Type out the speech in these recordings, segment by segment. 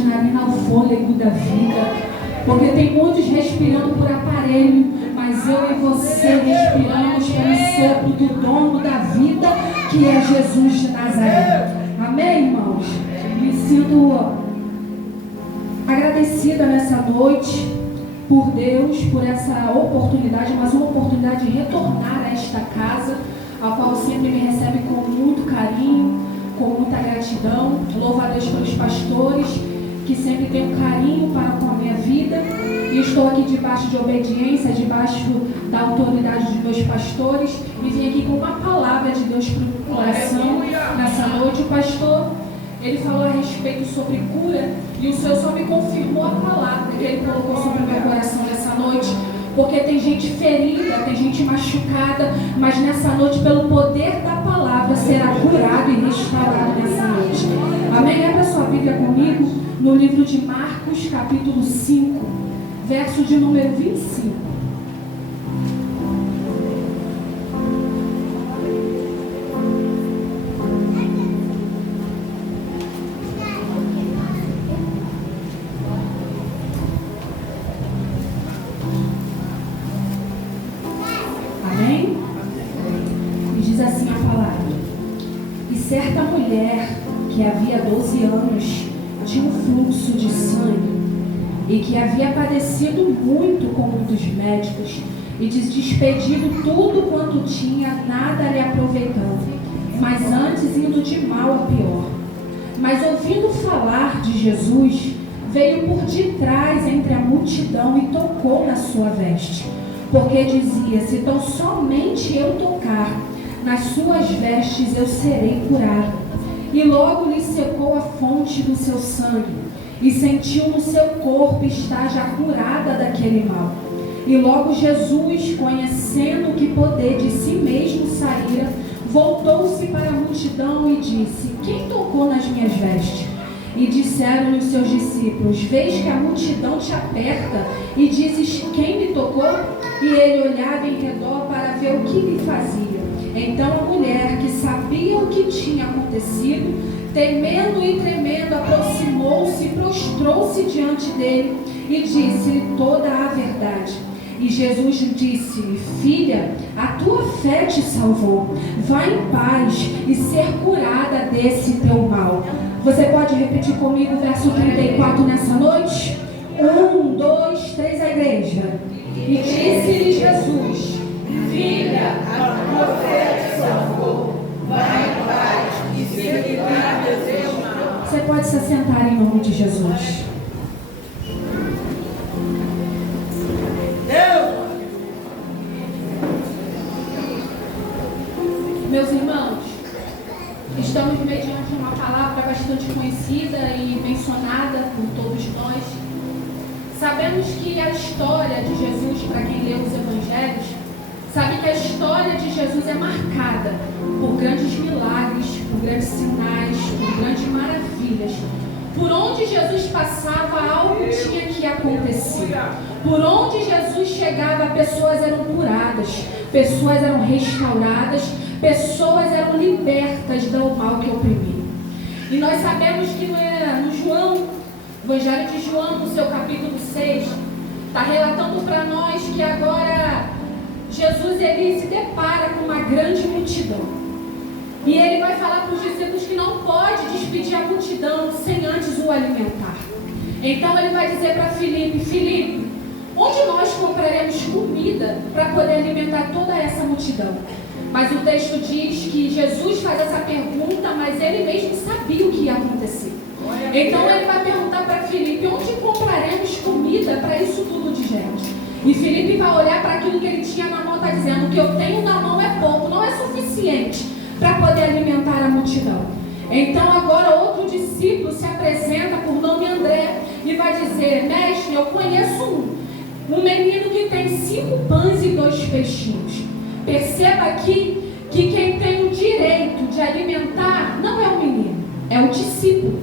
suas narinas ao fôlego da vida. Porque tem muitos respirando por aparelho, mas eu e você respiramos pelo sopro do dono da vida, que é Jesus de Nazaré. Amém, irmãos? Me sinto agradecida nessa noite por Deus, por essa oportunidade, mas uma oportunidade de retornar a esta casa, a qual sempre me recebe com muito carinho, com muita gratidão. Louvo a Deus pelos pastores, que sempre têm um carinho para com a minha vida. E estou aqui debaixo de obediência, debaixo da autoridade dos meus pastores, e vim aqui com uma palavra de Deus para o coração nessa noite. O pastor, ele falou a respeito sobre cura, e o Senhor só me confirmou a palavra que Ele colocou sobre o meu coração nessa noite, porque tem gente ferida, tem gente machucada, mas nessa noite, pelo poder da palavra, será curado e restaurado nessa noite. Amém? Abra sua Bíblia comigo no livro de Marcos, capítulo 5, verso de número 25. Certa mulher que havia 12 anos tinha um fluxo de sangue e que havia padecido muito com muitos médicos e despedido tudo quanto tinha, nada lhe aproveitando, mas antes indo de mal a pior. Mas ouvindo falar de Jesus, veio por detrás entre a multidão e tocou na sua veste, porque dizia: se tão somente eu tocar nas suas vestes eu serei curado. E logo lhe secou a fonte do seu sangue, e sentiu no seu corpo estar já curada daquele mal. E logo Jesus, conhecendo que poder de si mesmo saíra, voltou-se para a multidão e disse: quem tocou nas minhas vestes? E disseram-lhe os seus discípulos: vês que a multidão te aperta e dizes: quem me tocou? E ele olhava em redor para ver o que lhe fazia. Então a mulher, que sabia o que tinha acontecido, temendo e tremendo, aproximou-se e prostrou-se diante dele e disse-lhe toda a verdade. E Jesus disse-lhe: filha, a tua fé te salvou. Vai em paz e ser curada desse teu mal. Você pode repetir comigo o verso 34 nessa noite? 1, 2, 3, a igreja. E disse-lhe Jesus: filha, a tua fé te salvou. Vai em paz e ser curada desse teu mal. Você pode se assentar em nome de Jesus. Meus irmãos, estamos mediante uma palavra bastante conhecida e mencionada por todos nós. Sabemos que a história de Jesus, para quem lê os evangelhos, sabe que a história de Jesus é marcada por grandes milagres, por grandes sinais, por grandes maravilhas. Por onde Jesus passava, algo tinha que acontecer. Por onde Jesus chegava, pessoas eram curadas, pessoas eram restauradas, pessoas eram libertas do mal que oprimia. E nós sabemos que no João, Evangelho de João, no seu capítulo 6, está relatando para nós que agora Jesus ele se depara com uma grande multidão. E ele vai falar para os discípulos que não pode despedir a multidão sem antes o alimentar. Então ele vai dizer para Filipe: Filipe, onde nós compraremos comida para poder alimentar toda essa multidão? Mas o texto diz que Jesus faz essa pergunta, mas ele mesmo sabia o que ia acontecer. Então ele vai perguntar para Filipe: onde compraremos comida para isso tudo de gente? E Filipe vai olhar para aquilo que ele tinha na mão, está dizendo: o que eu tenho na mão é pouco, não é suficiente para poder alimentar a multidão. Então agora outro discípulo se apresenta por nome André e vai dizer: mestre, eu conheço um menino que tem 5 pães e 2 peixinhos. Perceba aqui que quem tem o direito de alimentar não é o menino, é o discípulo.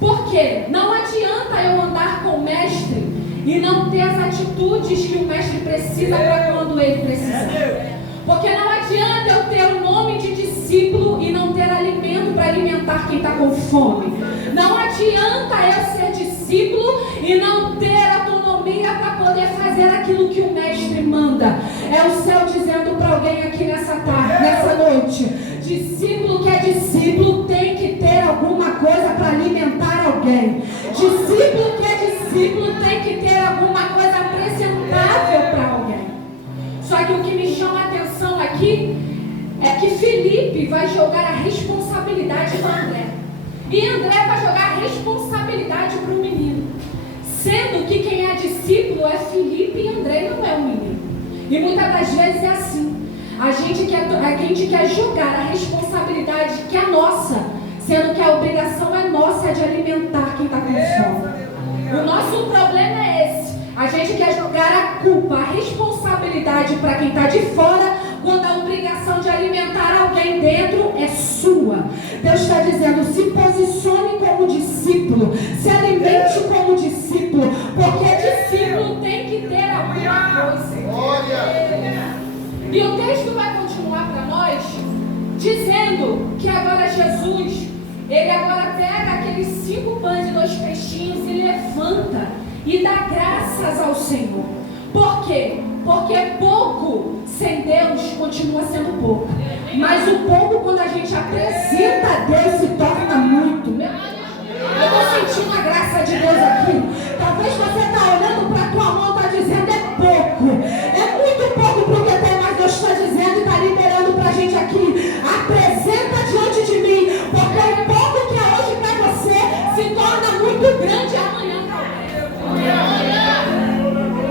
Por quê? Não adianta eu andar com o mestre e não ter as atitudes que o mestre precisa para quando ele precisar. Porque não adianta eu ter o nome de discípulo e não ter alimento para alimentar quem está com fome. Não adianta eu ser discípulo discípulo e não ter autonomia para poder fazer aquilo que o mestre manda. É o céu dizendo para alguém aqui nessa tarde, nessa noite: discípulo que é discípulo tem que ter alguma coisa para alimentar alguém. Discípulo que é discípulo tem que ter alguma coisa apresentável para alguém. Só que o que me chama a atenção aqui é que Felipe vai jogar a responsabilidade para André. E André vai jogar a responsabilidade para o menino. Sendo que quem é discípulo é Felipe e André não é o menino. E muitas das vezes é assim. A gente quer jogar a responsabilidade que é nossa, sendo que a obrigação é nossa de alimentar quem está com fome. O nosso problema é esse. A gente quer jogar a culpa, a responsabilidade para quem está de fora, quando a obrigação de alimentar alguém dentro é sua. Deus está dizendo: se posicione como discípulo, se alimente como discípulo, porque discípulo tem que ter alguma coisa. E o texto vai continuar para nós dizendo que agora Jesus, ele agora pega aqueles 5 pães e 2 peixinhos e levanta e dá graças ao Senhor. Por quê? Porque pouco sem Deus continua sendo pouco. Mas o pouco, quando a gente apresenta a Deus, se torna muito. Meu Deus, eu estou sentindo a graça de Deus aqui. Talvez você está olhando para a tua mão e está dizendo: é pouco. É muito pouco porque tem, mas Deus está dizendo e está liberando para a gente aqui: apresenta diante de mim, porque o pouco que é hoje para você se torna muito grande amanhã para.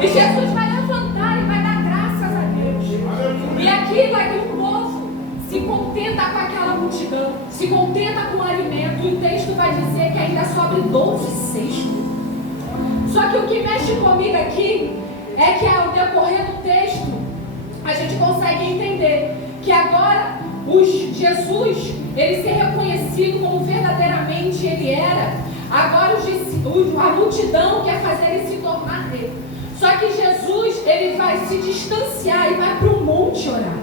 E Jesus vai levantar e vai dar graças a Deus. E aqui vai ter um povo se contenta com aquela multidão, se contenta com o alimento. E o texto vai dizer que ainda sobra 12 cestos. Só que o que mexe comigo aqui é que ao decorrer do texto a gente consegue entender que agora Jesus, ele ser reconhecido como verdadeiramente ele era, agora a multidão quer fazer ele se tornar rei. Só que Jesus, ele vai se distanciar e vai para o monte orar.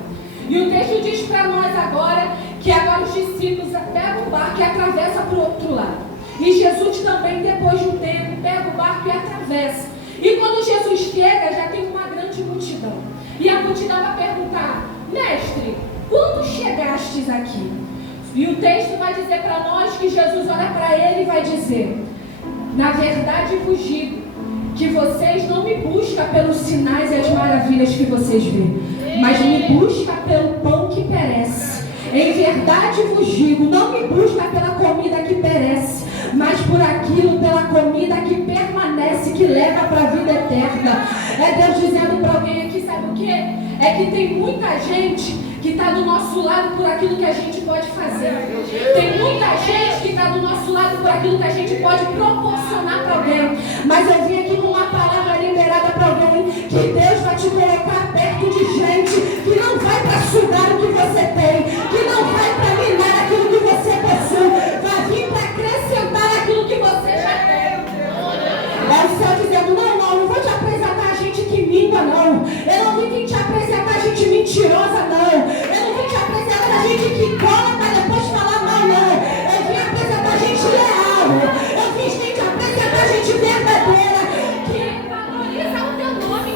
E o texto diz para nós agora que agora os discípulos pegam o barco e atravessam para o outro lado. E Jesus também, depois de um tempo, pega o barco e atravessa. E quando Jesus chega, já tem uma grande multidão. E a multidão vai perguntar: mestre, quando chegastes aqui? E o texto vai dizer para nós que Jesus olha para ele e vai dizer: na verdade vos digo que vocês não me buscam pelos sinais e as maravilhas que vocês veem, mas me buscam pelo pão que perece. Em verdade vos digo, não me busca pela comida que perece, mas por aquilo, pela comida que permanece, que leva para a vida eterna. É Deus dizendo para alguém aqui, sabe o que? É que tem muita gente que está do nosso lado por aquilo que a gente pode fazer. Tem muita gente que está do nosso lado por aquilo que a gente pode proporcionar para alguém. Mas eu vim aqui com uma palavra liberada para alguém, que Deus vai te colocar perto de gente que não vai para sugar o que você tem, que não vai para minar aquilo que você possui, vai vir para acrescentar aquilo que você já tem. É o céu dizendo: não vou te apresentar gente que minta, não. Eu não vim te apresentar gente mentirosa, não. Eu não vim te apresentar gente que cola para depois falar mal, não. Eu vim apresentar gente leal. Eu vim te apresentar gente verdadeira, que valoriza o teu nome.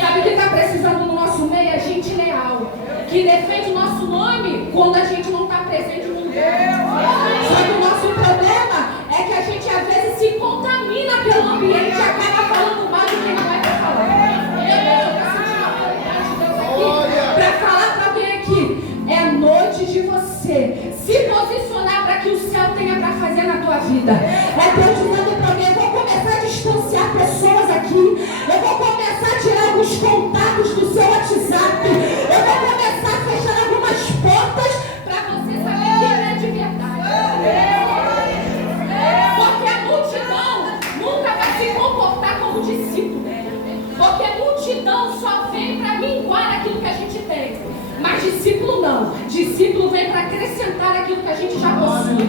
Sabe o que está precisando no nosso meio? É gente leal, que defende o nosso nome quando a gente não está presente no lugar. Só que o nosso problema é que a gente às vezes se contamina pelo ambiente e acaba falando mal de quem não é para falar. Para falar para alguém aqui, é noite de você se posicionar para que o céu tenha para fazer na tua vida. É Deus dizendo para alguém: eu vou começar a distanciar pessoas aqui, eu vou começar a tirar alguns contatos do seu WhatsApp, eu vou começar a fechar algumas portas para você saber quem é de verdade. Porque a multidão nunca vai se comportar como discípulo. Porque a multidão só vem para minguar aquilo que a gente tem. Mas discípulo não. Discípulo vem para acrescentar aquilo que a gente já possui.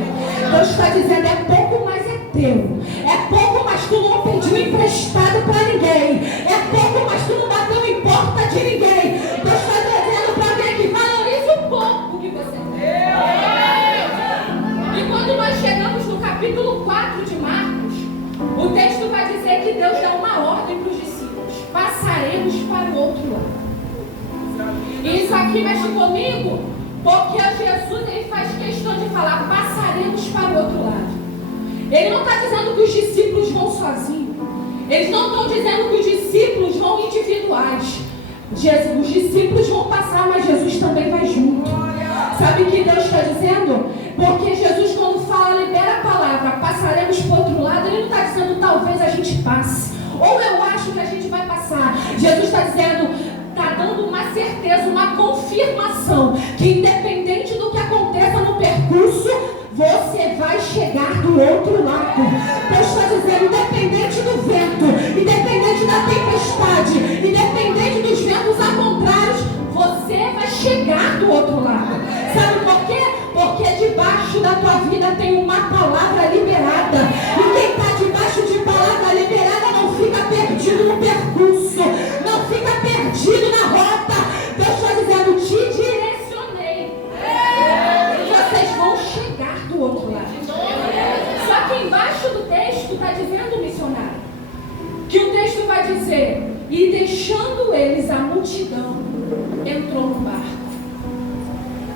Deus está dizendo: é pouco, mas é teu. É pouco, mas tu não pediu emprestado para ninguém. É pouco, mas tu não bateu em porta de ninguém. Deus está dizendo para alguém que valorize o pouco que você tem. E quando nós chegamos E isso aqui mexe comigo, porque Jesus ele faz questão de falar, passaremos para o outro lado. Ele não está dizendo que os discípulos vão sozinhos. Eles não estão dizendo que os discípulos vão individuais. Os discípulos vão passar, mas Jesus também vai junto. Sabe o que Deus está dizendo? Porque Jesus, quando fala, libera a palavra, passaremos para o outro lado, ele não está dizendo talvez a gente passe, ou eu acho que a gente vai passar. Jesus está dizendo, está dando uma certeza, uma confirmação, que independente do que aconteça no percurso, você vai chegar do outro lado. Deus está dizendo, independente do vento, independente da tempestade, independente dos ventos ao contrário, você vai chegar do outro lado. Sabe por quê? Porque debaixo da tua vida tem uma palavra liberada. E quem está debaixo de palavra liberada não fica perdido no percurso, não fica perdido na rota. Deus está dizendo, te direcionei. E vocês vão chegar do outro lado. Só que embaixo do texto está dizendo, missionário, que o texto vai dizer, e deixando eles a multidão, entrou no barco.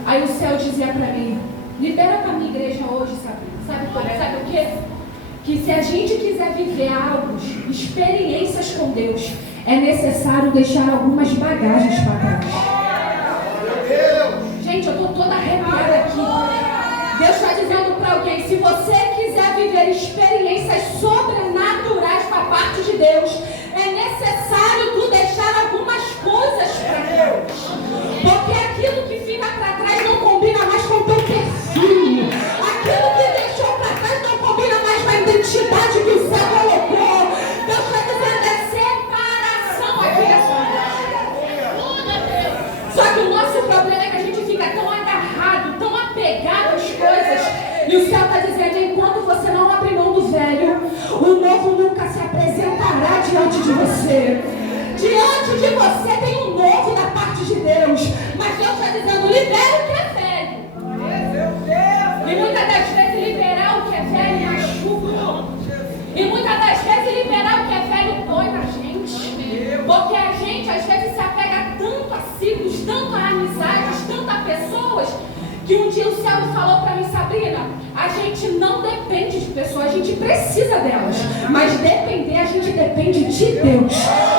Aí o céu dizia para mim, libera para a minha igreja hoje, sabe o quê? Que se a gente quiser viver algo, experiências com Deus, é necessário deixar algumas bagagens para trás. Gente, eu estou toda arrepiada aqui. Deus está dizendo para alguém, se você quiser viver experiências sobrenaturais da parte de Deus, é necessário tu deixar algumas coisas para Deus. Porque aquilo que fica para trás não combina mais com o teu perfil. Aquilo que deixou para trás não combina mais com a identidade que o céu colocou. Deus está dizendo, é separação aqui. Só que o nosso problema é que a gente fica tão agarrado, tão apegado às coisas. E o céu está dizendo, enquanto você não abrir mão do velho, o novo nunca se apresentará diante de você. Diante de você tem um novo da parte de Deus. Mas Deus está dizendo, libera o que é velho. E muitas das vezes liberar o que é velho machuca. E muitas das vezes liberar o que é velho dói na gente. Porque a gente às vezes se apega tanto a ciclos, tanto a amizades, tanto a pessoas, que um dia o céu falou para mim, Sabrina, a gente não depende de pessoas, a gente precisa delas. Mas depender, a gente depende de Deus.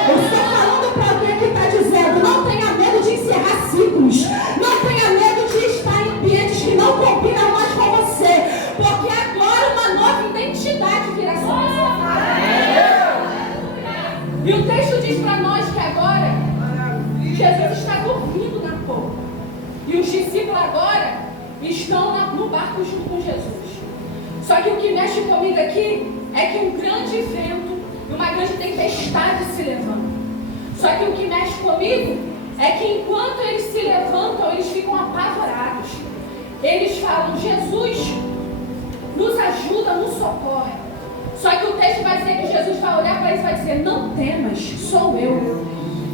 Eu estou falando para alguém que está dizendo, não tenha medo de encerrar ciclos. Não tenha medo de estar em ambientes que não combinam mais com você. Porque agora uma nova identidade virá sobre você. E o texto diz para nós que agora Jesus está dormindo na polpa. E os discípulos agora estão no barco junto com Jesus. Só que o que mexe comigo aqui é que um grande vento e uma grande tempestade se levantam. Só que o que mexe comigo é que enquanto eles se levantam, eles ficam apavorados. Eles falam, Jesus, nos ajuda, nos socorre. Só que o texto vai dizer que Jesus vai olhar para eles e vai dizer, não temas, sou eu.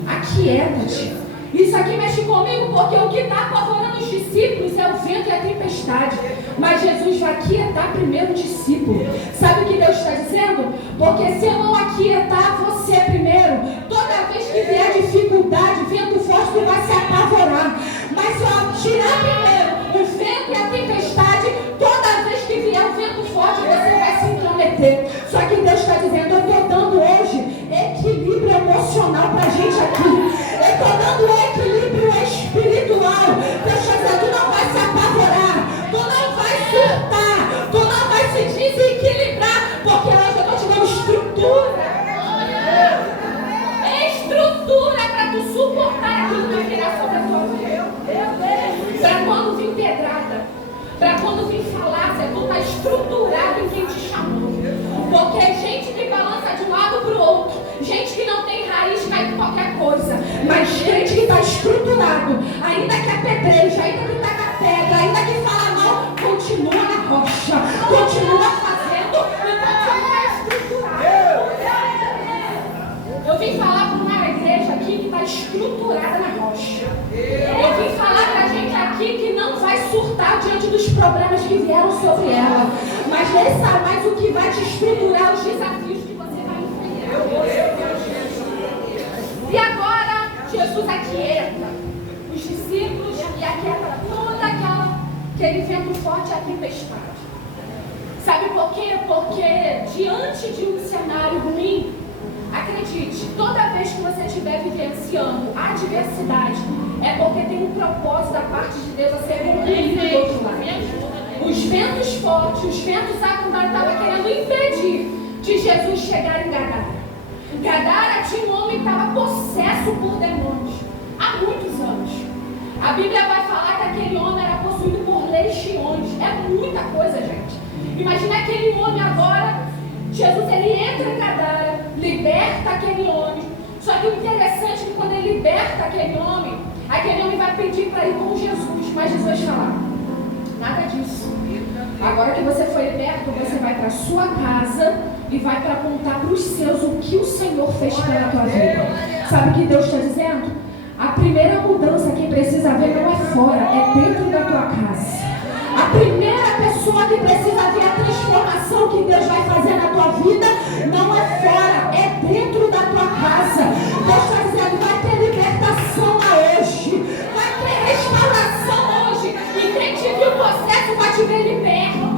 Aquieta-te. Isso aqui mexe comigo porque o que está apavorando os discípulos é o vento e a tempestade. Mas Jesus vai aquietar primeiro o discípulo. Sabe o que Deus está dizendo? Porque se eu não aquietar você primeiro, toda vez que vier dificuldade, vento forte, tu vai se apavorar. Mas se eu tirar primeiro o vento e a tempestade, toda vez que vier o vento forte, você vai se intrometer. Só que Deus está dizendo, eu estou dando hoje equilíbrio emocional para a gente aqui. Eu estou dando equilíbrio espiritual. Deus está dizendo, tu não vai se apavorar, tu não vai surtar, tu não vai se desequilibrar, porque hoje eu estou te dando estrutura. Estrutura para tu suportar aquilo que virá sobre a tua vida. Para quando vir pedrada, para quando vir falácia, tu está estruturado em quem te chamou. Porque é gente que balança de um lado para o outro, gente que não tem raiz, cai em qualquer coisa. Mas gente que está estruturado, ainda que apedreja, ainda que taca pedra, ainda que fala mal, continua na rocha, continua fazendo e continua estruturado. Eu vim falar para uma igreja aqui que está estruturada na rocha. Eu vim falar para a gente aqui que não vai surtar diante dos problemas que vieram sobre ela, mas essa mais o que vai te estruturar os desafios que você vai enfrentar. E agora Jesus aquieta os ciclos e aquieta toda aquele vento forte e a tempestade. Sabe por quê? Porque diante de um cenário ruim, acredite, toda vez que você estiver vivenciando adversidade, é porque tem um propósito da parte de Deus a ser cumprido do outro lado. Os ventos fortes, os ventos acusados estavam querendo impedir de Jesus chegar em Gadara. Gadara tinha um homem que estava possesso por demônios há muitos anos. A Bíblia vai falar que aquele homem era possuído por legiões. É muita coisa, gente. Imagina aquele homem agora. Jesus ele entra em Gadara, liberta aquele homem. Só que o interessante é que quando ele liberta aquele homem vai pedir para ir com Jesus. Mas Jesus fala: nada disso. Agora que você foi liberto, você vai para a sua casa e vai para contar para os seus o que o Senhor fez pela tua vida. Sabe o que Deus está dizendo? A primeira mudança que precisa haver não é fora, é dentro da tua casa. A primeira pessoa que precisa ver a transformação que Deus vai fazer na tua vida não é fora, é dentro da tua casa. Deus está dizendo: vai ter libertação hoje, vai ter restauração hoje. E quem te viu possesso vai te ver liberto.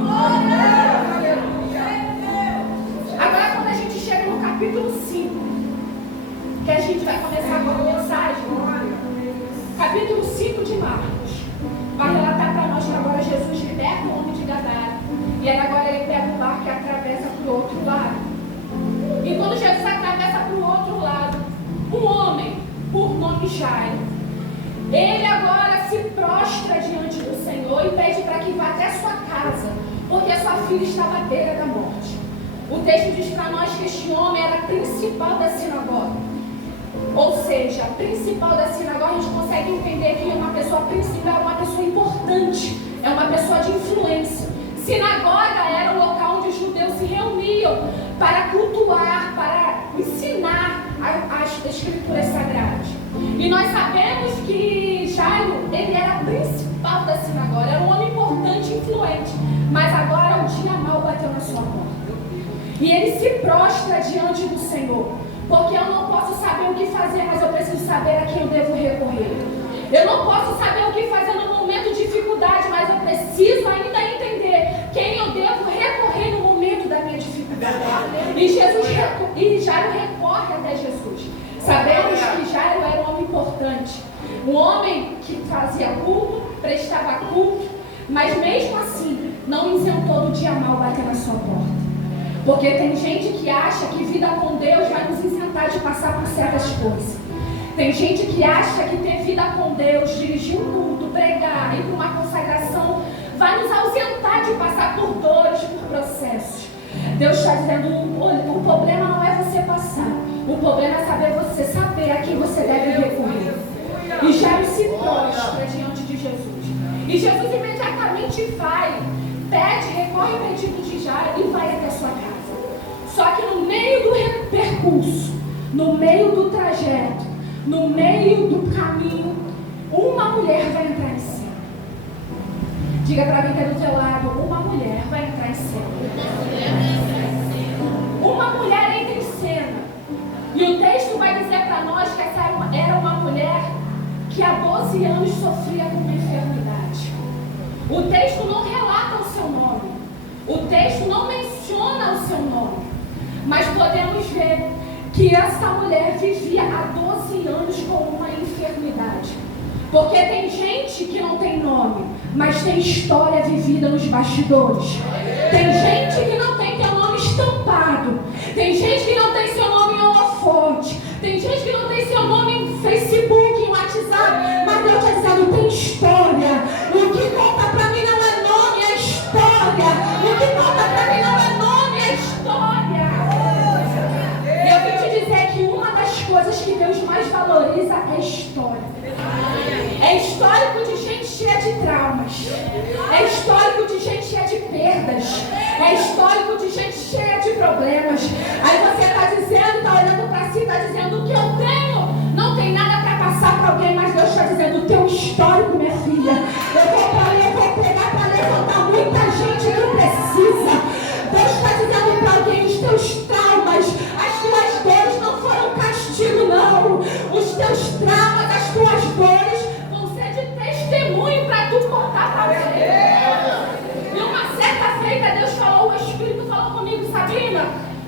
Agora, quando a gente chega no capítulo 5, que a gente vai começar agora a mensagem, capítulo 5 de Marcos, vai relatar para nós que agora Jesus liberta o homem de Gadara. E aí agora ele pega o barco e atravessa para o outro lado. E quando Jesus atravessa para o outro lado, um homem, por nome Jairo, ele agora se prostra diante do Senhor e pede para que vá até a sua casa, porque a sua filha estava à beira da morte. O texto diz para nós que este homem era principal da sinagoga. Ou seja, principal da sinagoga, a gente consegue entender que uma pessoa principal é uma pessoa importante, é uma pessoa de influência. Sinagoga era o local onde os judeus se reuniam para cultuar, para ensinar as escrituras sagradas. E nós sabemos que Jairo, ele era principal da sinagoga, era um homem importante e influente. Mas agora o dia mau bateu na sua porta. E ele se prostra diante do Senhor. Porque eu não posso saber o que fazer, mas eu preciso saber a quem eu devo recorrer. Eu não posso saber o que fazer no momento de dificuldade, mas eu preciso ainda entender quem eu devo recorrer no momento da minha dificuldade. E Jairo recorre até Jesus. Sabemos que Jairo era um homem importante. Um homem que fazia culto, prestava culto, mas mesmo assim não isentou do dia mal bater na sua porta. Porque tem gente que acha que vida com Deus vai nos isentar de passar por certas coisas. Tem gente que acha que ter vida com Deus, dirigir um culto, pregar, ir para uma consagração, vai nos ausentar de passar por dores, por processos. Deus está dizendo: o problema não é você passar. O problema é saber a quem você deve recorrer. E Jairo se prostra diante de Jesus. E Jesus imediatamente vai, recorre ao pedido de Jairo e vai até a sua casa. Só que no meio do percurso, no meio do trajeto, no meio do caminho, uma mulher vai entrar em cena. Diga para quem está do teu lado: uma mulher vai entrar em cena. Uma mulher entra em cena. E o texto vai dizer para nós que essa era uma mulher que há 12 anos sofria com uma enfermidade. O texto não relata o seu nome. O texto não menciona o seu nome. Mas podemos ver que essa mulher vivia há 12 anos com uma enfermidade. Porque tem gente que não tem nome, mas tem história vivida nos bastidores. Tem gente que não tem teu nome estampado. Tem gente que não tem seu nome em holofote. Tem gente que não tem seu nome em Facebook, em WhatsApp. Mas Deus está dizendo: tem história. O que conta para mim não é nome, é história. O que conta para mim não é nome, é história. E eu vim te dizer que uma das coisas que Deus mais valoriza é história. É histórico de gente cheia de traumas. É histórico de gente cheia de perdas. É histórico de gente cheia de problemas. Aí você está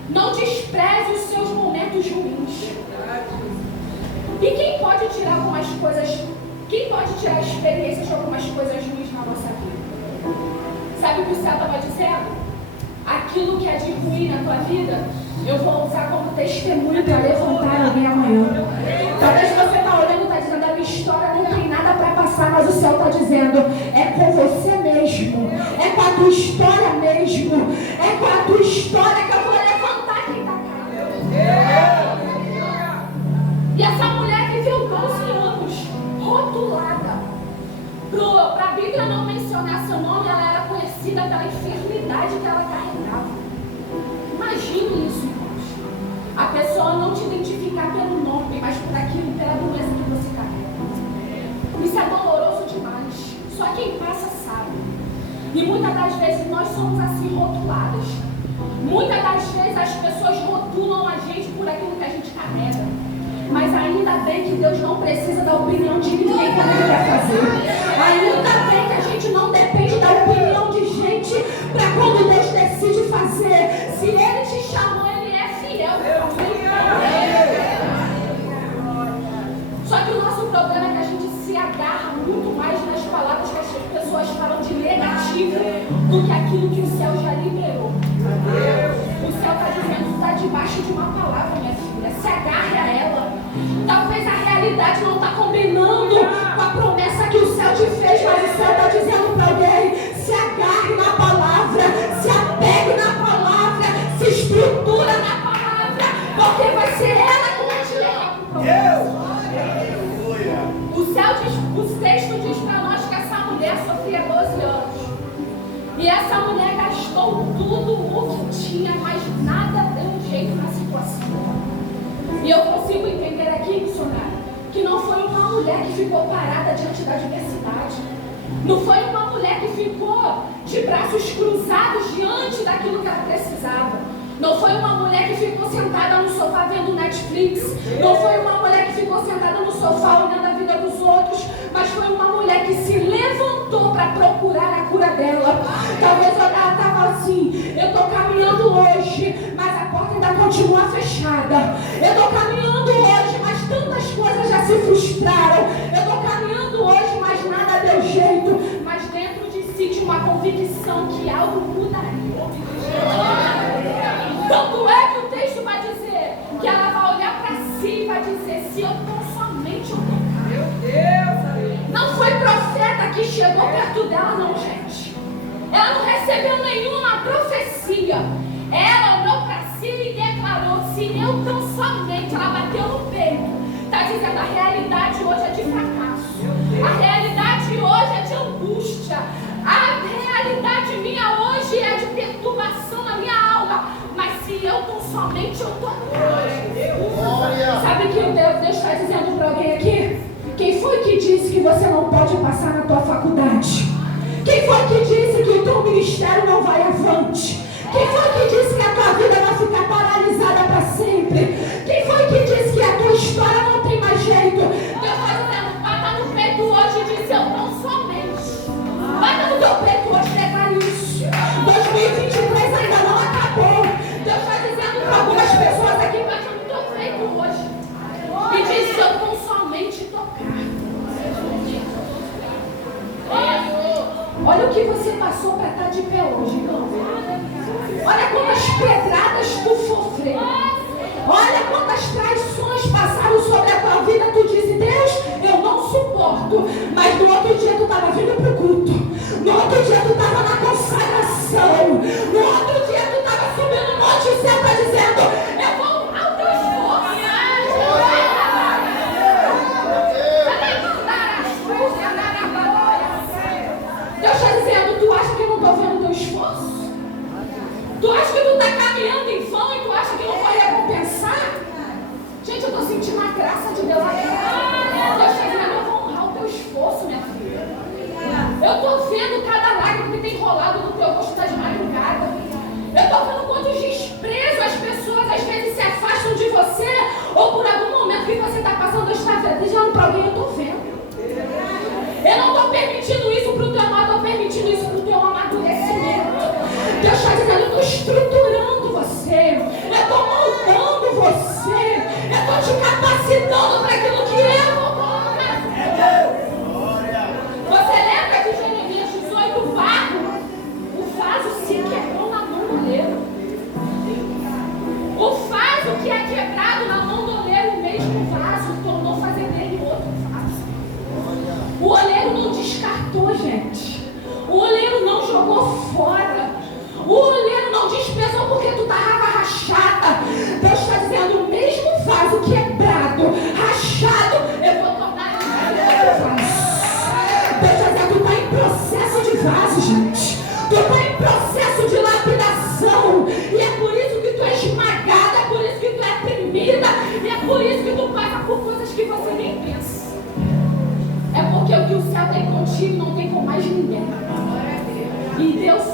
Não despreze os seus momentos ruins. E quem pode tirar algumas coisas, quem pode tirar experiências de algumas coisas ruins na nossa vida? Sabe o que o céu estava dizendo? Aquilo que é de ruim na tua vida, eu vou usar como testemunho para levantar alguém amanhã. Talvez você está olhando e está dizendo, a minha história não tem nada para passar, mas o céu está dizendo, é com você mesmo, é com a tua história mesmo, é com a tua história que eu vou levantar quem está caído. E essa mulher viveu 12 anos rotulada. Para a Bíblia não mencionar seu nome, ela era conhecida pela enfermidade que ela carregava. Imagine isso, irmãos. A pessoa não te identificar pelo nome, mas por aquilo, pela doença que você carrega. Isso é doloroso demais. Só quem passa sabe. E muitas das vezes nós somos assim rotuladas. Muitas das vezes as pessoas rotulam a gente por aquilo que a gente carrega. Mas ainda bem que Deus não precisa da opinião de ninguém quando Ele quer fazer. Ainda bem que a gente não depende da opinião de gente para quando Deus decide fazer. Se Ele te chamou, Ele é fiel. Só que o nosso problema é que a gente se agarra muito mais nas palavras que as pessoas falam de negativo do que aquilo que o céu já liberou. O céu está dizendo, está debaixo de uma palavra, minha filha. Se agarre a ela. Talvez a realidade não está combinando com a promessa que o céu te fez, mas o céu está dizendo para alguém, se agarre na palavra, se apegue na palavra, se estrutura na palavra, porque vai ser ela que vai te levar para o promessa. O céu diz, o texto diz para nós que essa mulher sofria 12 anos. E essa mulher gastou tudo o que tinha, mas nada deu um jeito na situação. E eu consigo entender aqui, missionário, que não foi uma mulher que ficou parada diante da adversidade. Não foi uma mulher que ficou de braços cruzados diante daquilo que ela precisava. Não foi uma mulher que ficou sentada no sofá vendo Netflix. Não foi uma mulher que ficou sentada no sofá olhando a vida dos outros. Mas foi uma mulher que se levantou para procurar a cura dela. Talvez ela estava assim, eu estou caminhando hoje, mas a porta ainda continua fechada. Eu estou caminhando hoje, mas tantas coisas já se frustraram. Eu estou caminhando hoje, mas nada deu jeito. Mas dentro de si tinha uma convicção que algo mudaria. Tanto é que o texto vai dizer que ela vai olhar para si e vai dizer, se eu tão somente eu tocar. Meu Deus! Não foi profeta que chegou perto dela, não, gente. Ela não recebeu nenhuma profecia. Ela olhou para si e declarou, se eu tão somente, ela bateu no peito. Está dizendo, a realidade hoje é de fracasso. A realidade hoje é de angústia. A realidade minha hoje é de perturbação na minha alma. Mas se eu tão somente eu tocar. Sabe o que Deus está dizendo para alguém aqui? Quem foi que disse que você não pode passar na tua faculdade? Quem foi que disse que o teu ministério não vai avante? Quem foi que disse que a tua vida vai ficar paralisada para sempre? Quem foi que disse que a tua história não tem mais jeito? Deus está dizendo, bata no peito hoje e diz, eu não somente. Bata no teu peito hoje e declare isso. 2023 ainda não acabou. Deus está dizendo para algumas pessoas aqui, bata no teu peito hoje. E diz, eu não somente tocar. Olha o que você passou para estar de pé hoje, irmão. Olha quantas pedradas tu sofreu. Olha quantas traições passaram sobre a tua vida. Tu disse, Deus, eu não suporto. Mas no outro dia tu estava vindo para o culto. No outro dia tu estava na consagração. No outro dia tu estava subindo no monte e céu está dizendo, eu vou honrar o teu esforço. Deus está dizendo, tu acha que eu não estou vendo o teu esforço? Tu acha que tu está caminhando em vão e tu acha que eu não vou recompensar? Gente, eu estou sentindo a graça de Deus aqui. Deus está dizendo, eu vou honrar o teu esforço, minha filha. Eu estou vendo cada lágrima que tem rolado no teu rosto das madrugadas. Eu estou vendo quantos desprezos as pessoas às vezes se afastam de você, ou por algum momento que você está passando, eu estou dizendo para alguém, eu estou vendo. Eu não estou permitindo isso para o teu amor, eu estou permitindo isso para o teu amadurecimento. Deus está dizendo, eu estou estruturando você. Eu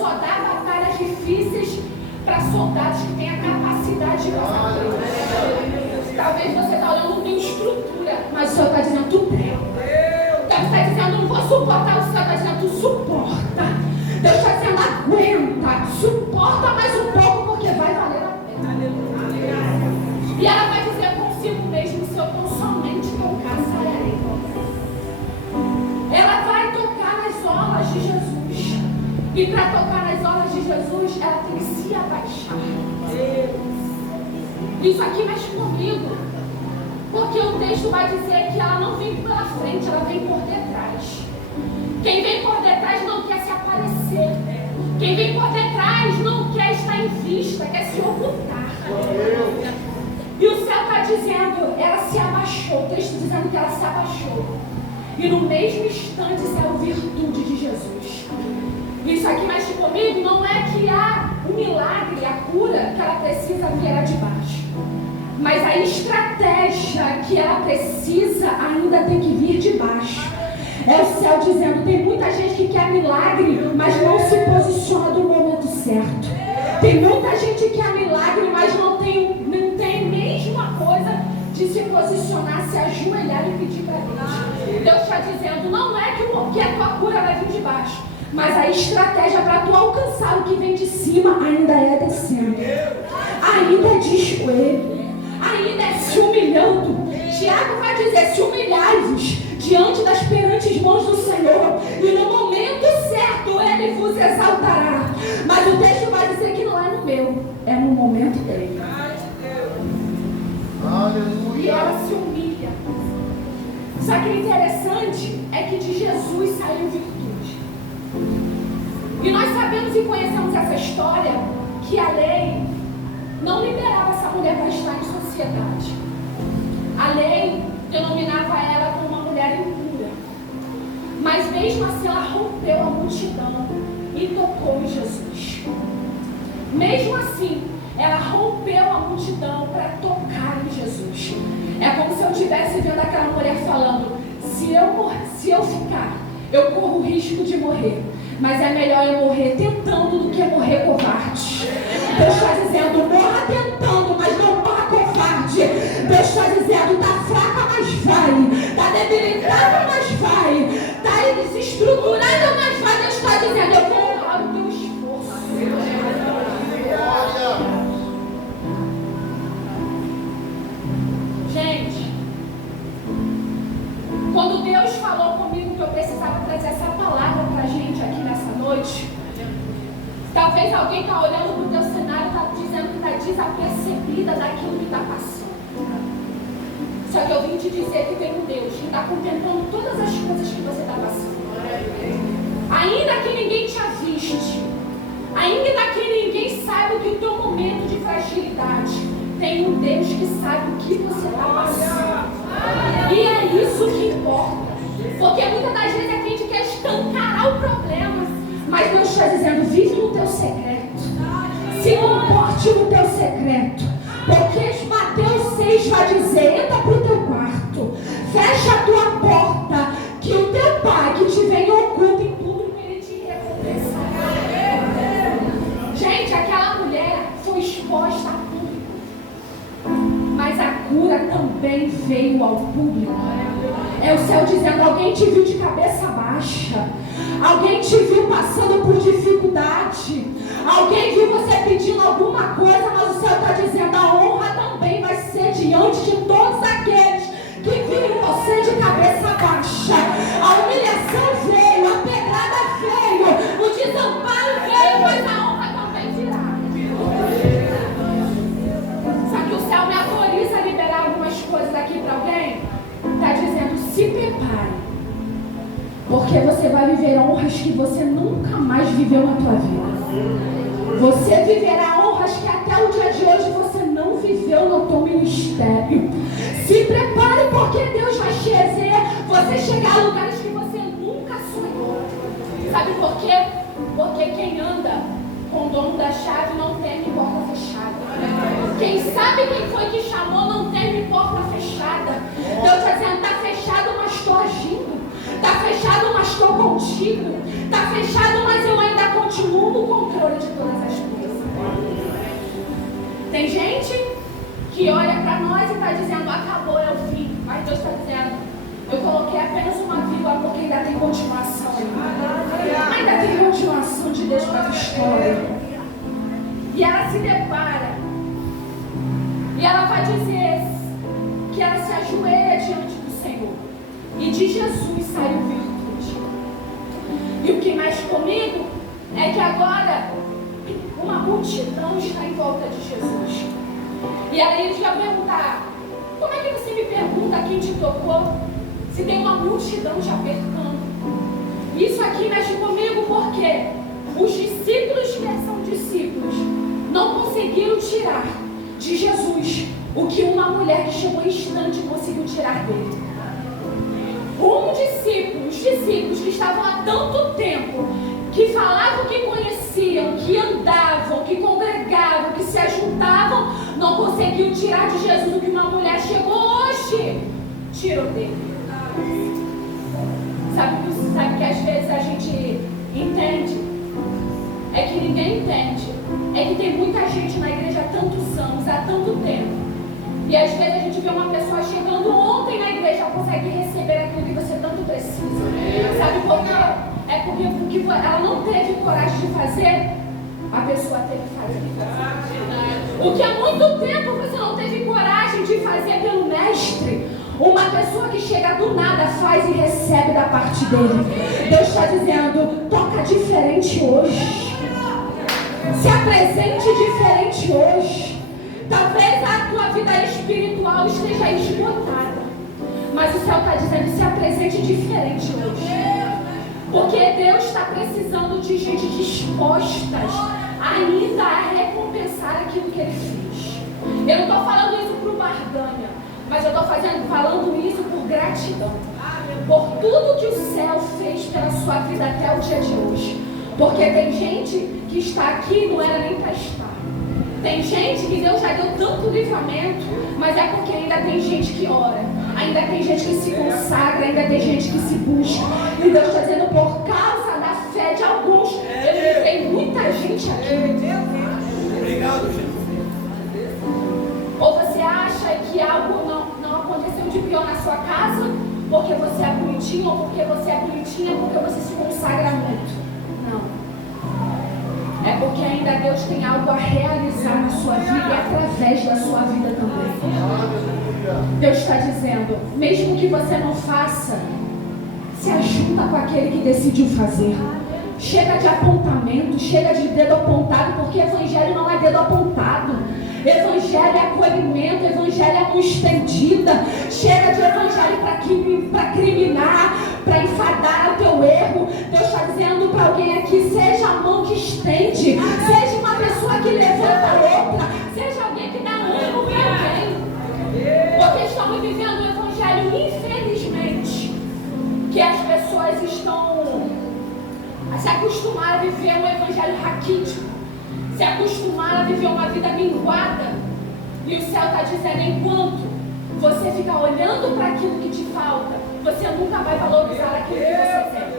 só dá batalhas difíceis para soldados que têm a capacidade de passar por isso. Talvez você está olhando, não tem estrutura, mas o Senhor está dizendo, tu tem. Deus está dizendo, não vou suportar, o Senhor está dizendo, tu suporta. Deus está dizendo, aguenta, suporta mais um pouco, porque vai valer a pena. E ela vai dizer consigo mesmo, se eu tão somente tocar, sairei. Ela vai tocar nas orlas de Jesus. E para tocar nas orlas de Jesus, ela tem que se abaixar. Isso aqui mexe comigo. Porque o texto vai dizer que ela não vem pela frente, ela vem por detrás. Quem vem por detrás não quer se aparecer. Quem vem por detrás não quer estar em vista, quer se ocultar. E o céu está dizendo, ela se abaixou. O texto dizendo que ela se abaixou. E no mesmo instante saiu virtude de Jesus. Isso aqui mexe comigo, não é que há um milagre, a cura que ela precisa vier de baixo. Mas a estratégia que ela precisa ainda tem que vir de baixo. É o céu dizendo, tem muita gente que quer milagre, mas não se posiciona no momento certo. Tem muita gente que quer milagre, mas não tem a mesma coisa de se posicionar, se ajoelhar e pedir para Deus. Deus está dizendo, não é que a tua cura vai vir de baixo, mas a estratégia para tu alcançar o que vem de cima ainda é descendo. Ainda é de joelho. Ainda é se humilhando. Tiago vai dizer, se humilhai-vos diante das perantes mãos do Senhor, e no momento certo Ele vos exaltará. Mas o texto vai dizer que não é no meu, é no momento dele. Aleluia. E ela se humilha. Só que o interessante é que de Jesus saiu virtude. E nós sabemos e conhecemos essa história, que a lei não liberava essa mulher para estar em sociedade. A lei denominava ela como uma mulher impura. Mas mesmo assim ela rompeu a multidão e tocou em Jesus. Mesmo assim, ela rompeu a multidão para tocar em Jesus. É como se eu estivesse vendo aquela mulher falando, se eu ficar, eu corro o risco de morrer. Mas é melhor eu morrer tentando do que morrer covarde. Deus está dizendo, morra tentando, mas não morra covarde. Deus está dizendo, está fraca, mas vai. Está debilitada, mas vai. Está desestruturada, mas vai. Deus está dizendo, eu vou honrar o teu esforço. Gente, quando Deus falou comigo que eu precisava trazer essa palavra para a gente aqui nessa noite, talvez alguém está olhando para o teu cenário e está dizendo que está desapercebida daquilo que está passando. Só que eu vim te dizer que tem um Deus que está contemplando todas as coisas que você está passando. Ainda que ninguém te aviste, ainda que ninguém saiba que o teu momento de fragilidade, tem um Deus que sabe o que você está passando. E é isso que importa. Porque muitas das vezes a gente quer escancarar o problema, mas Deus está dizendo, vive no teu secreto. Se comporte no teu secreto. Porque Mateus 6 vai dizer, entra para o teu quarto, fecha a tua porta, que o teu pai que te vem oculto em público, ele te recompensará. Gente, aquela mulher foi exposta a público, mas a cura também veio ao público. É o céu dizendo, alguém te viu de cabeça baixa, alguém te viu passando por dificuldade, alguém viu você pedindo alguma coisa, mas o céu está dizendo, a honra também vai ser diante de todos aqueles que viram você de cabeça baixa. A humilhação veio, a pedrada veio, o desamparo veio, mas a honra também virá. Só que o céu me autoriza a liberar algumas coisas aqui para alguém. Está dizendo, se prepare, porque você vai viver honras que você nunca mais viveu na tua vida. Você viverá honras que até o dia de hoje você não viveu no teu ministério. Se prepare, porque Deus vai fazer você chegar a lugares que você nunca sonhou. Sabe por quê? Porque quem anda com o dono da chave não teme porta fechada. Quem sabe quem foi que chamou não teme porta fechada. Deus está dizendo, está fechado, mas estou agindo. Está fechado, mas estou contigo. Está fechado, mas eu ainda continuo no controle de todas as coisas. Tem gente que olha para nós e está dizendo, acabou, é o fim. Mas Deus está dizendo, eu coloquei apenas uma vírgula porque ainda tem continuação. Ainda tem continuação de Deus para a história. E ela se depara. E ela vai dizer que ela se ajoelha diante do Senhor. E de Jesus saiu virtude. E o que mexe comigo é que agora uma multidão está em volta de Jesus. E aí ele ia perguntar, como é que você me pergunta quem te tocou? Se tem uma multidão te apertando. Isso aqui mexe comigo porque os discípulos que são discípulos não conseguiram tirar de Jesus o que uma mulher que chegou em instante conseguiu tirar dele. Os discípulos que estavam há tanto tempo, que falavam que conheciam, que andavam, que congregavam, que se ajuntavam, não conseguiam tirar de Jesus o que uma mulher chegou hoje, tirou dele. Sabe que às vezes a gente entende? É que ninguém entende. É que tem muita gente na igreja há tantos anos, há tanto tempo. E às vezes a gente vê uma pessoa chegando ontem na igreja, ela consegue receber aquilo que você tanto precisa. Sabe por quê? É porque ela não teve coragem de fazer, a pessoa teve que fazer. O que há muito tempo você não teve coragem de fazer pelo mestre, uma pessoa que chega do nada faz e recebe da parte dele. Deus está dizendo, toca diferente hoje. Se apresente diferente hoje. Talvez a tua vida espiritual esteja esgotada, mas o céu está dizendo, se apresente diferente hoje. Porque Deus está precisando de gente dispostas ainda a recompensar aquilo que Ele fez. Eu não estou falando isso por barganha, mas eu estou falando isso por gratidão. Por tudo que o céu fez pela sua vida até o dia de hoje. Porque tem gente que está aqui, não era nem para estar. Tem gente que Deus já deu tanto livramento, mas é porque ainda tem gente que ora, ainda tem gente que se consagra, ainda tem gente que se busca. E Deus está dizendo, por causa da fé de alguns, eu tem muita gente aqui. Obrigado, Jesus. Ou você acha que algo não aconteceu de pior na sua casa, porque você é bonitinho, ou porque você é bonitinha, porque você se consagra muito. Não. É porque ainda Deus tem algo a realizar na sua vida e através da sua vida também. Deus está dizendo, mesmo que você não faça, se ajunta com aquele que decidiu fazer. Chega de apontamento, chega de dedo apontado, porque evangelho não é dedo apontado. Evangelho é acolhimento, evangelho é mão estendida. Chega de evangelho para criminar, para enfadar o teu erro. Deus está dizendo para alguém aqui, seja a mão que estende, seja uma pessoa que levanta a outra, seja alguém que dá ânimo para alguém. Porque estamos vivendo um evangelho, infelizmente, que as pessoas estão se acostumar a viver um evangelho raquítico, se acostumar a viver uma vida minguada. E o céu está dizendo, enquanto você fica olhando para aquilo que te falta, você nunca vai valorizar aquilo que você tem.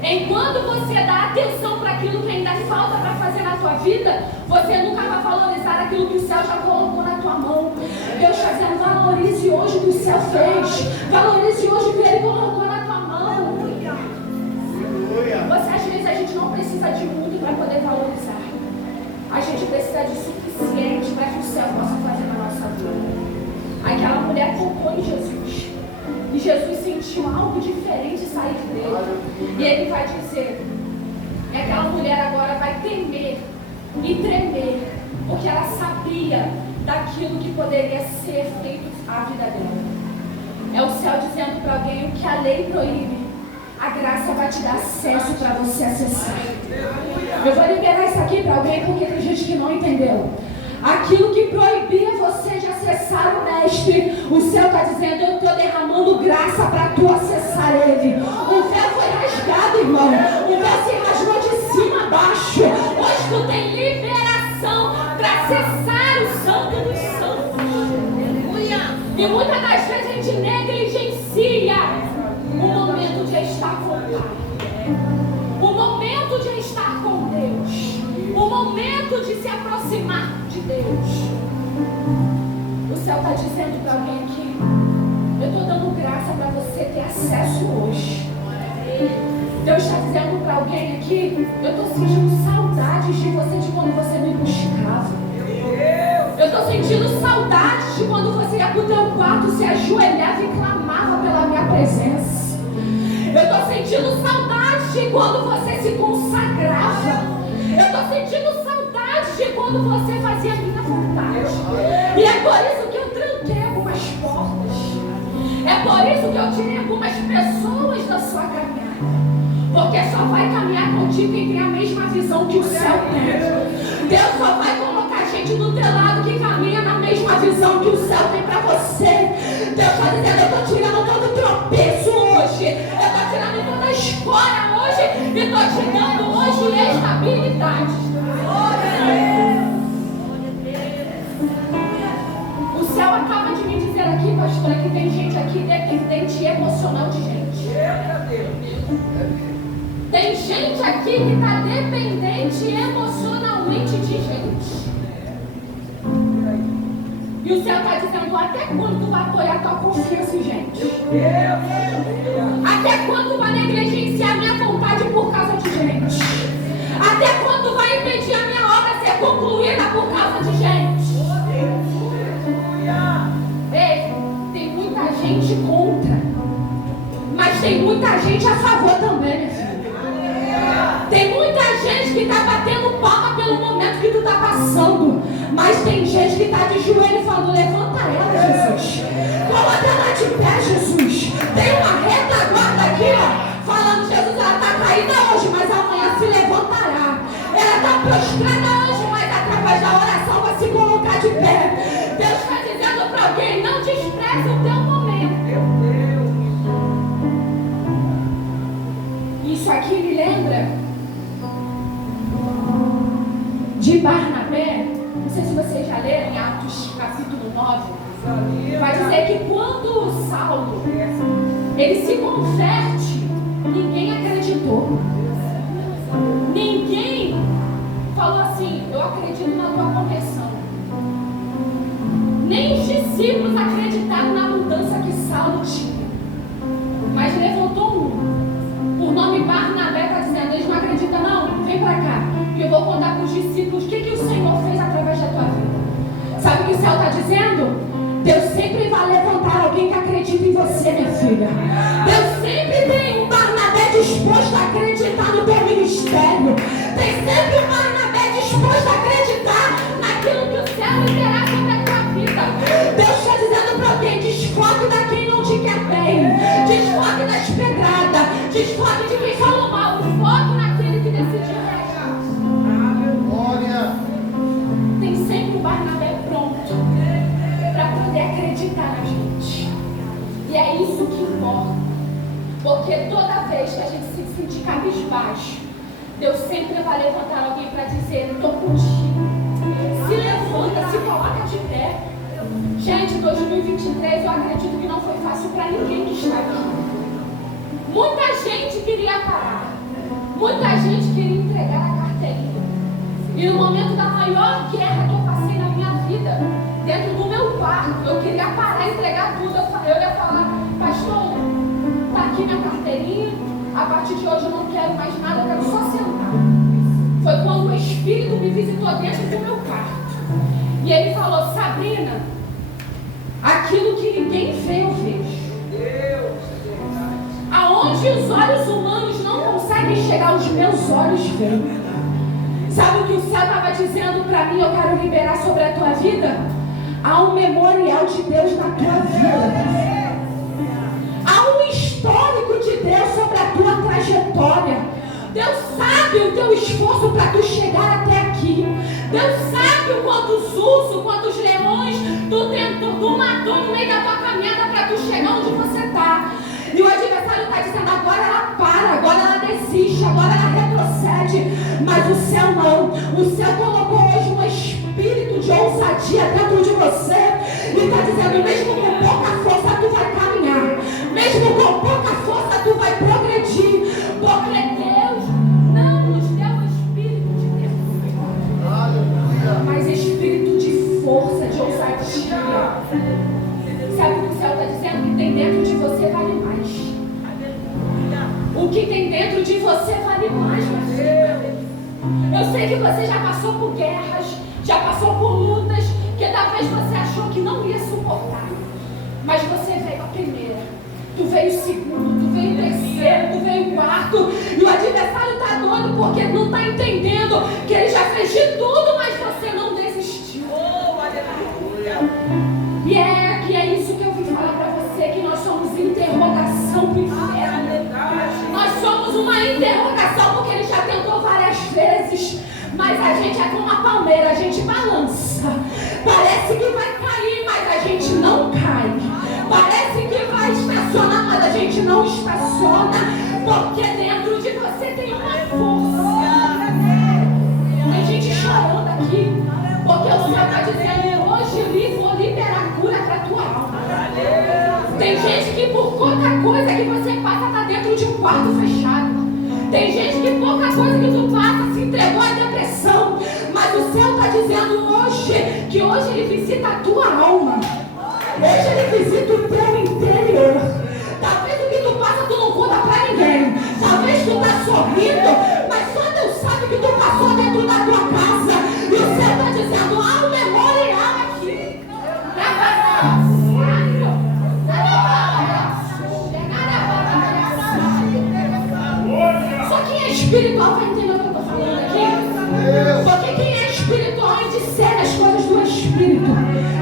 Enquanto você dá atenção para aquilo que ainda falta para fazer na tua vida, você nunca vai valorizar aquilo que o céu já colocou na tua mão. Deus está dizendo, valorize hoje o que o céu fez, valorize hoje o que Ele colocou na tua mão. Você, às vezes a gente não precisa de muito para poder valorizar. A gente precisa de suficiente para que o céu possa fazer na nossa vida. Aquela mulher tocou em Jesus. E Jesus sentiu algo diferente sair dele. E ele vai dizer, e aquela mulher agora vai temer e tremer, porque ela sabia daquilo que poderia ser feito à vida dela. É o céu dizendo para alguém o que a lei proíbe, a graça vai te dar acesso para você acessar. Eu vou liberar isso aqui para alguém porque tem gente que não entendeu. Aquilo que proibia você de acessar o mestre, o céu está dizendo, eu estou derramando graça para tu acessar ele. O véu foi rasgado, irmão. O véu se rasgou de cima a baixo. Hoje tu tem liberação para acessar o santo dos santos. E muitas das vezes a gente negligencia o momento de estar com o Pai. O momento de se aproximar de Deus. O céu está dizendo para alguém aqui: eu estou dando graça para você ter acesso hoje. Deus está dizendo para alguém aqui: eu estou sentindo saudades de você, de quando você me buscava. Eu estou sentindo saudades de quando você ia para o teu quarto, se ajoelhava e clamava pela minha presença. Eu estou sentindo saudades de quando você se consagrava. Eu estou sentindo saudades de quando você fazia a minha vontade. E é por isso que eu tranquei algumas portas. É por isso que eu tirei algumas pessoas da sua caminhada. Porque só vai caminhar contigo quem tem a mesma visão que o céu tem. Deus só vai colocar gente do teu lado que caminha na mesma visão que o céu tem para você. Deus está dizendo: eu estou tirando todo tropeço hoje. Eu estou tirando toda a escória hoje. E estou te dando hoje estabilidade. O céu acaba de me dizer aqui, pastora, que tem gente aqui dependente emocional de gente. Tem gente aqui que está dependente emocionalmente de gente. E o céu está dizendo: até quando tu vai apoiar tua confiança em gente? Até quando tu vai negligenciar a minha vontade por causa de gente? Até quando tu vai impedir a minha obra ser concluída por causa de gente? Ei, tem muita gente contra, mas tem muita gente a favor também, minha filha. Tem muita gente que está batendo palma pelo momento que tu está passando, mas tem gente que está de joelho falando: levanta ela, Jesus. Coloca ela de pé, Jesus. Tem uma retaguarda aqui, ó, falando: Jesus, ela está caída hoje, mas amanhã se levantará. Ela está prostrada hoje, mas através da oração vai se colocar de pé. Deus está dizendo para alguém: não despreze o teu momento. Isso aqui me lembra de Barnabé. Não sei se vocês já leram em Atos capítulo 9. Vai dizer que quando Saulo ele se converte, ninguém acreditou. Ninguém falou assim: eu acredito na tua conversão. Nem os discípulos acreditaram na mudança que Saulo tinha. Mas levantou um, por nome Barnabé, está dizendo: eles não acreditam não, vem para cá, que eu vou contar para os discípulos o que o Senhor fez através da tua vida. Sabe o que o céu está dizendo? Deus sempre vai levantar alguém que acredita em você, minha filha. Deus sempre tem um Barnabé disposto a acreditar no teu ministério. Tem sempre um Barnabé disposto a acreditar naquilo que o céu liberar sobre a tua vida. Deus está dizendo para alguém: desfoque da quem não te quer bem. Desfoque das pedradas. Desfoque de quem falou mal. Foque naquele que decidiu regar. Glória. Tem sempre um Barnabé pronto para poder acreditar na gente. E é isso que importa. Porque toda vez que a gente se sentir cabisbaixo, Deus sempre vai levantar alguém para dizer: estou contigo. Se levanta, se coloca de pé. Gente, 2023 eu acredito que não foi fácil para ninguém que está aqui. Muita gente queria parar. Muita gente queria entregar a carteirinha. E no momento da maior guerra que eu passei na minha vida, dentro do meu quarto, eu queria parar e entregar tudo. Eu ia falar: pastor, está aqui minha carteirinha, a partir de hoje eu não quero mais nada, eu quero só sentar. Foi quando o Espírito me visitou dentro do meu quarto. E ele falou: Sabrina, aquilo que ninguém vê, eu vejo. Aonde os olhos humanos não conseguem chegar, os meus olhos veem. Sabe o que o céu estava dizendo para mim? Eu quero liberar sobre a tua vida. Há um memorial de Deus na tua vida. Há um histórico de Deus sobre a tua trajetória. Deus sabe o teu esforço para tu chegar até aqui. Deus sabe o quantos ursos, quantos leões tu matou no meio da tua caminhada para tu chegar onde você está. E o adversário está dizendo: agora ela para, agora ela desiste, agora ela retrocede. Mas o céu não. O céu colocou hoje um espírito de ousadia dentro de você. E está dizendo: mesmo com pouca força tu vai caminhar. Mesmo com pouca força tu vai progredir. Porque Deus não nos deu o espírito de Deus. Sabe o que o céu está dizendo? O que tem dentro de você vale mais. O que tem dentro de você vale mais, meu filho. Eu sei que você já passou por guerras, já passou por lutas, que talvez você achou que não ia suportar. Mas você veio a primeira, tu veio o segundo, tu veio o terceiro, tu veio o quarto. E o adversário está doido porque não está entendendo que ele já fez de tudo, mas você não desistiu. E é isso que eu vim falar para você, que nós somos interrogação para o inferno. Nós somos uma interrogação porque ele já tentou várias vezes. Mas a gente é como a palmeira, a gente balança. Parece que vai cair, mas a gente não cai. Parece que vai estacionar, mas a gente não estaciona. Porque dentro de você tem uma força. Tem gente chorando aqui. Porque o Senhor está dizendo, hoje vou liberar a cura para a tua alma. Tem gente que por pouca coisa que você passa está dentro de um quarto fechado. Tem gente que pouca coisa que tu passa se entregou à depressão. Mas o céu está dizendo hoje que hoje ele visita a tua alma. Hoje ele visita o teu interior. Talvez o que tu passa tu não conta pra ninguém. Talvez tu tá sorrindo, mas só Deus sabe que tu passou dentro da tua casa. E o céu está dizendo, há um memorial aqui. Só quem é espiritual vai entender o que eu estou falando aqui. Porque quem é espiritual discerne as coisas do Espírito.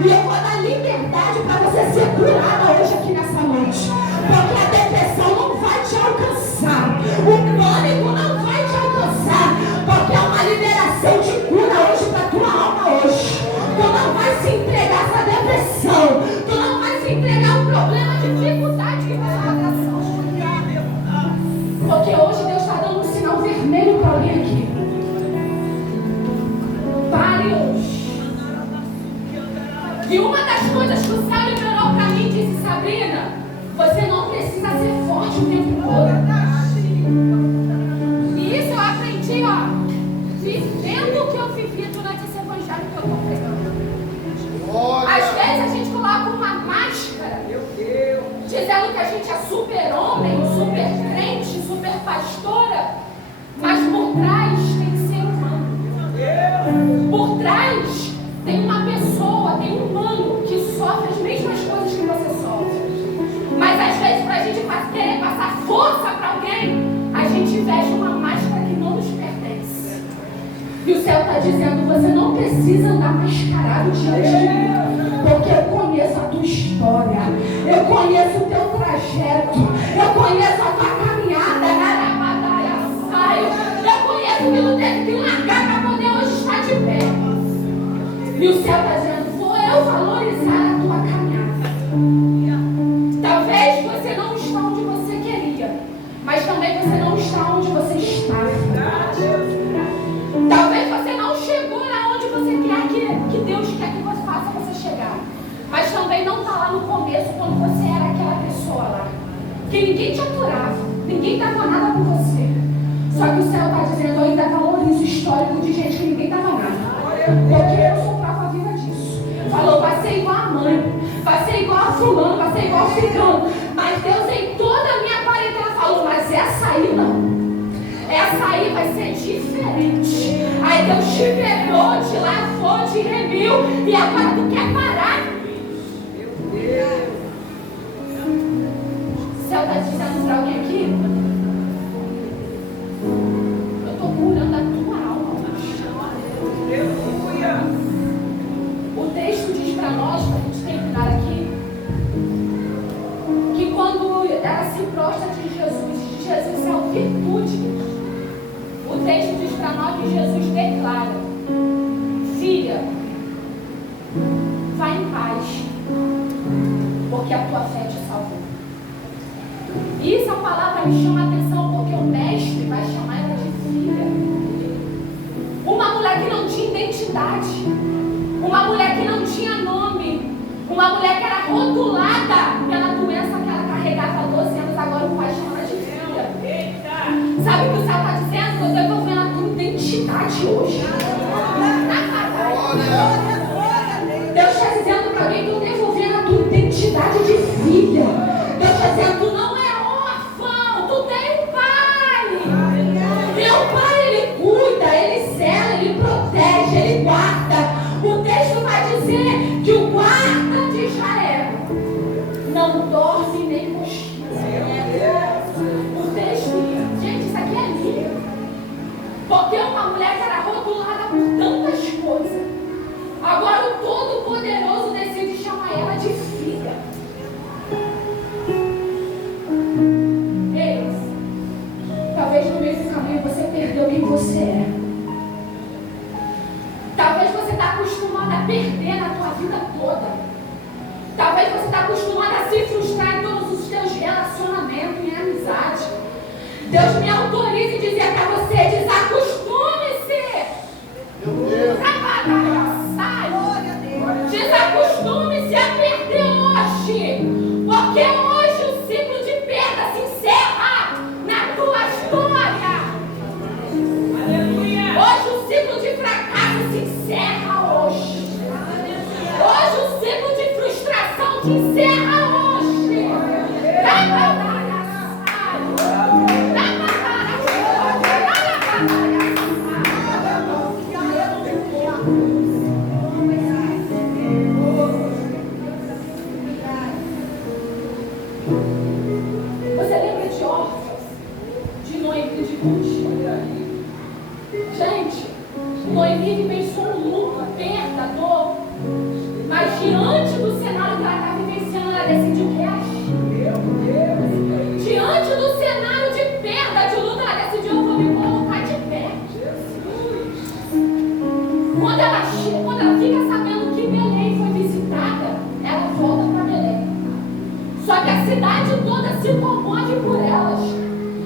E eu vou dar liberdade para você ser curada hoje aqui nessa noite. Porque a depressão não vai te alcançar. O pânico não vai te alcançar. Porque é uma liberação de cura hoje para a tua alma hoje. Tu não vai se entregar a essa depressão. Tu não vai se entregar a um problema, dificuldade que vai acontecer. Porque hoje Deus está dando um sinal vermelho para alguém aqui. Vários. E uma das coisas que o céu liberou para mim, disse Sabrina, você não precisa ser forte o tempo todo. E isso eu aprendi, vivendo o que eu vivi durante esse evangelho que eu estou pregando. Às vezes a gente coloca uma máscara, dizendo que a gente é super-homem, super-crente, super-pastora, mas por trás tem ser humano. Por trás tem uma pessoa, tem um humano que sofre as mesmas coisas que você sofre. Mas às vezes, para a gente querer passar força para alguém, a gente veste uma máscara que não nos pertence. E o céu está dizendo, você não precisa andar mascarado diante de mim, porque eu conheço a tua história, eu conheço o teu trajeto, eu conheço a tua caminhada, eu conheço que tu teve que largar para poder hoje estar de pé. E o céu está dizendo, vou eu valorizar a tua caminhada. Talvez você não está onde você queria, mas também você não está onde você estava. Talvez você não chegou aonde você quer que Deus quer que você faça você chegar. Mas também não está lá no começo, quando você era aquela pessoa lá. Que ninguém te aturava, ninguém dava nada com você. Só que o céu está dizendo, eu ainda valorizo o histórico de gente que ninguém dava nada. Porque eu sou prova viva disso. Falou, vai ser igual a mãe, vai ser igual a fulano, vai ser igual a ciclano. Mas Deus em toda a minha parentela falou, mas essa aí não. Essa aí vai ser diferente. Aí Deus te pegou, te lavou, te remiu. E agora tu quer parar? Meu Deus. O céu está dizendo para alguém aqui, eu estou curando a tua alma. Aleluia. O texto diz para nós, para a gente terminar aqui, que quando ela se prostra de Jesus é a virtude. O texto diz para nós que Jesus declara, filha, vai em paz, porque a tua fé te salvou. E essa palavra me chama a atenção, porque o mestre vai chamar ela de filha. Uma mulher que não tinha identidade, uma mulher que não tinha nome, uma mulher que era rotulada pela doença que ela carregava há 12 anos, agora o pai chama ela de filha. Sabe o que o céu está dizendo? Eu estou devolvendo a tua identidade hoje. Deus está dizendo para alguém que eu devolvi filha. Deus está dizendo, tu não é órfão, tu tem um pai. Meu pai, ele cuida, ele cela, ele protege, ele guarda. O texto vai dizer que o guarda de Israel não dorme nem cochila. O texto, gente, isso aqui é lindo. Porque uma mulher que era rotulada por tantas coisas, agora o Todo-Poderoso decide chamar ela de filha. Ei, talvez no meio do caminho você perdeu quem você é. Talvez você está acostumado a perder na tua vida toda. Talvez você está acostumado a se frustrar em todos os teus relacionamentos, em amizade. Deus me autoriza e dizer para você, desacostume-se. Desacostume-se a perder hoje. Porque hoje o ciclo de perda se encerra na tua história. Hoje o ciclo de fracasso se encerra hoje. Hoje o ciclo de frustração se encerra hoje. Você lembra de Orfeu, de Noemi, de Ruth? Gente, Noemi pensou no luto, perda, dor. Mas diante do cenário que ela estava vivenciando, ela decidiu reagir. Diante do cenário de perda, de luta, ela decidiu, eu vou me colocar de pé. Quando ela chega, quando ela fica sabendo que Belém foi visitada, ela volta para Belém. Só que a cidade toda se comove por elas.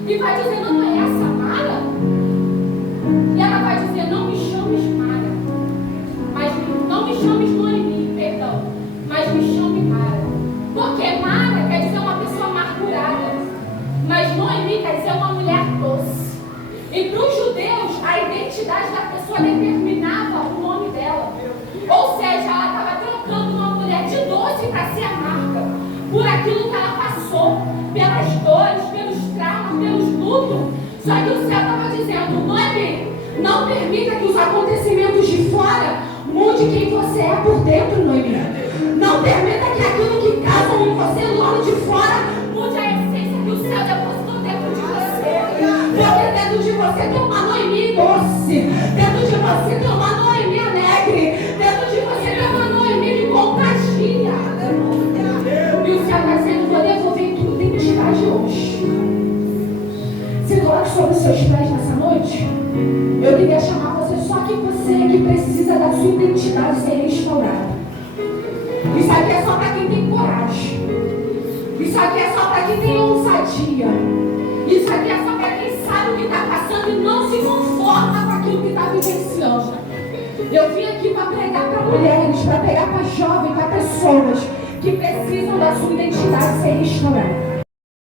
E vai dizendo, não é essa Mara? E ela vai dizer, não me chames Mara. Mas não me chames Noemi, perdão. Mas me chame Mara. Porque Mara quer dizer uma pessoa amargurada. Mas Noemi quer dizer uma mulher doce. E para os judeus, a identidade da pessoa determinava o nome dela. Ou seja, ela estava trocando uma mulher de doce para ser amarga. Por aquilo que ela passou, pelas dores, pelos traumas, pelos lutos. Só que o céu estava dizendo, Noemi, não permita que os acontecimentos de fora mude quem você é por dentro, Noemi. Não permita que aquilo que causa em você do lado de fora mude a essência que o céu depositou dentro de você. Porque dentro de você tem uma Noemi doce. Dentro de você tem uma Noemi alegre. Dentro de você tem uma Noemi que contagia. E o céu está dizendo, vou devolver tudo que identidade hoje. Se coloque sobre os seus pés nessa noite. Eu queria chamar você, só que você que precisa da sua identidade ser restaurada. Isso aqui é só para quem tem coragem. Isso aqui é só para quem tem ousadia. Isso aqui é só para quem sabe o que está passando e não se conforma com aquilo que está vivenciando. Eu vim aqui para pregar para mulheres, para pregar para jovens, para pessoas que precisam da sua identidade ser restaurada.